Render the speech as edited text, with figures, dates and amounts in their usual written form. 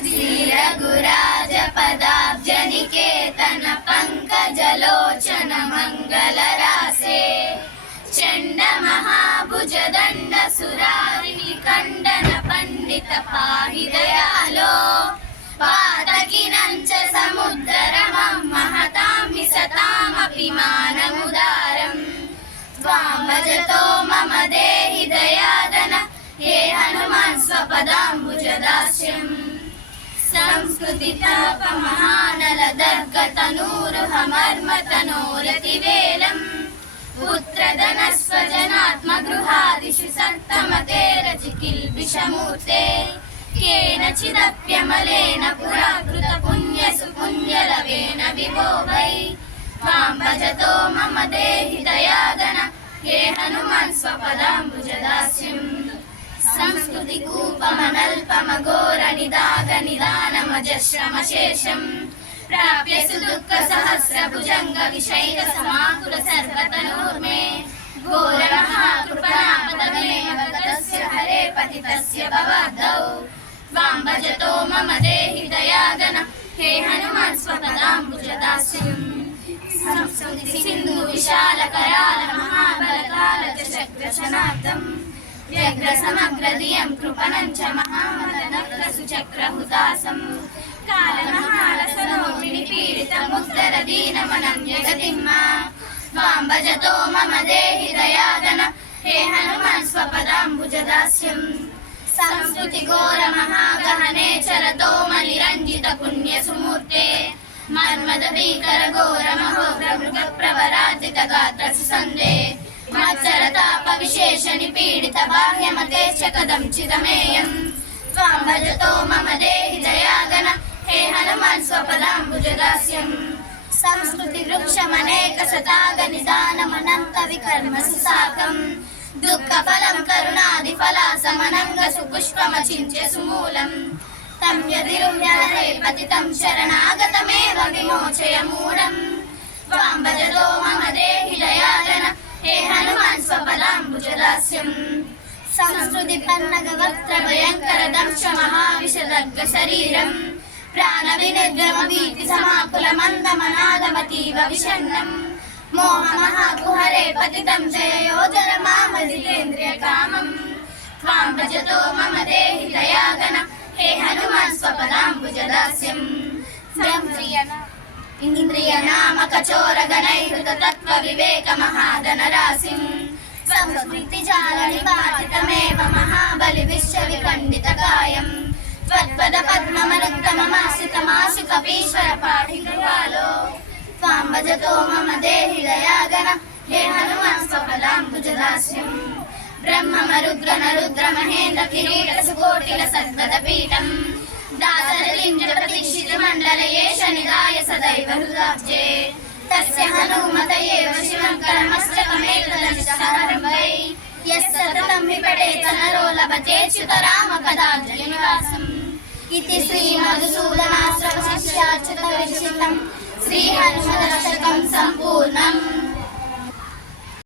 श्रीरघुराजपदाब्जनिकेतन पंकजलोचन मंगलरासे चण्डमहाभुजदण्ड सुरारिनिकण्डन पंडित पाहि दयालो पातकिनं च समुद्ररमं महतां हि सतामपि मानमुदारम् त्वां भजतो मम देहि दयादन हे हनुमान् स्वपदाम्बुजदास्यम् संस्कृतितापमहानलदर्गतनूरुहमर्मतनोरतिवेलम् पुत्रधनस्वजनात्मगृहादिषु सत्तमतेरचिकिल्बिषमूर्ते केनचिदप्यमलेन पुरा कृतपुण्यसुपुण्यलवेन विभो वै त्वां भजतो मम देहि दयागण हे हनुमान् स्वपदाम्बुजदास्यम् संस्कृतिकूपमनल्पमघोरनिदागनिदानमजश्रमशेषम् प्राप्य सुदुःखसहस्रभुजङ्गविषैकसमाकुल सर्वतनूर्मे घोरमहाकृपणापदमेव गतस्य हरे पतितस्य भवाब्धौ त्वां भजतो मम देहि दयागण हे हनुमान् स्वपदाम्बुजदास्यम् सिन्धु विशालकराल महाबलकाल च शक्रशनाब्दम् व्यग्रसमग्रधियं कृपणं च महामदनक्रसुचक्रहुतासम् कालमहालसनोपीडितमुद्धरदीनमनं जगतिं मां त्वां भजतो मम देहि दयागण हे हनुमान् स्वपदाम्बुजदास्यम् संस्कृतिघोरमहागहने चरतो मलिरञ्जितपुण्यसुमूर्ते मर्मदभीकरघोरमहोग्रमृगप्रवराजितगात्रसुसन्दे मत्सरतापविशेषनिपीडितबाह्यमते कदंचिदमेयम् त्वां भजतो मम देहि दयागण हे हनुमान् स्वपदाम्बुजदास्यम् संस्कृतिवृक्षमनेकशतागनिदानमनन्तविकर्मसु दुःखफलं करुणादिफलासमनङ्गसुपुष्पमचिन्त्य सुमूलम् तं यदिरुह्यहरे पतितं शरणागतमेव विमोचय मूढम् त्वां भजतो मम देहि दयागण हे हनुमान् स्वपदाम्बुजदास्यम् संस्कृतिपन्नगवक्त्रभयङ्करदंशमहाविशदग्गशरीरम् प्राणविनिद्रमभीतिसमाकुलमन्दमनादमतीव विषण्णम् मोहमहाकुहरे पतितं जययोजरमामजितेन्द्रियकामम् त्वां भजतो मम देहि दयागण हे हनुमान् स्वपदाम्बुजदास्यम् इन्द्रियनामकचोरगणैहृततत्त्वविवेकमहाधनराशिम् संस्कृतिजालनिपातितमेव महाबलिविश्वविखण्डितकायम् त्वत्पदपद्ममनुक्तममाश्रितमाशुकपीश्वरपाठिकृपालो त्वां भजतो मम देहि दयागण हे हनुमान् स्वपदाम्बुजदास्यम् ब्रह्ममरुद्रनरुद्रमहेन्द्रकिरीटसुकोटिलसद्गतपीठम् दासरलिञ्जप्रतिष्ठितमण्डलयेश निधाय सदैव हृदाब्जे तस्य हनुमतये शिवं कर्मस्तकमेतदनिष्ठहरं वै यः सततं विपठेत् नरो लभतेच्युतरामपदाब्जनिवासम् इति श्रीमधुसूदनाश्रवशिष्याच्युतविरचितं श्रीहनुमदष्टकं सम्पूर्णम्।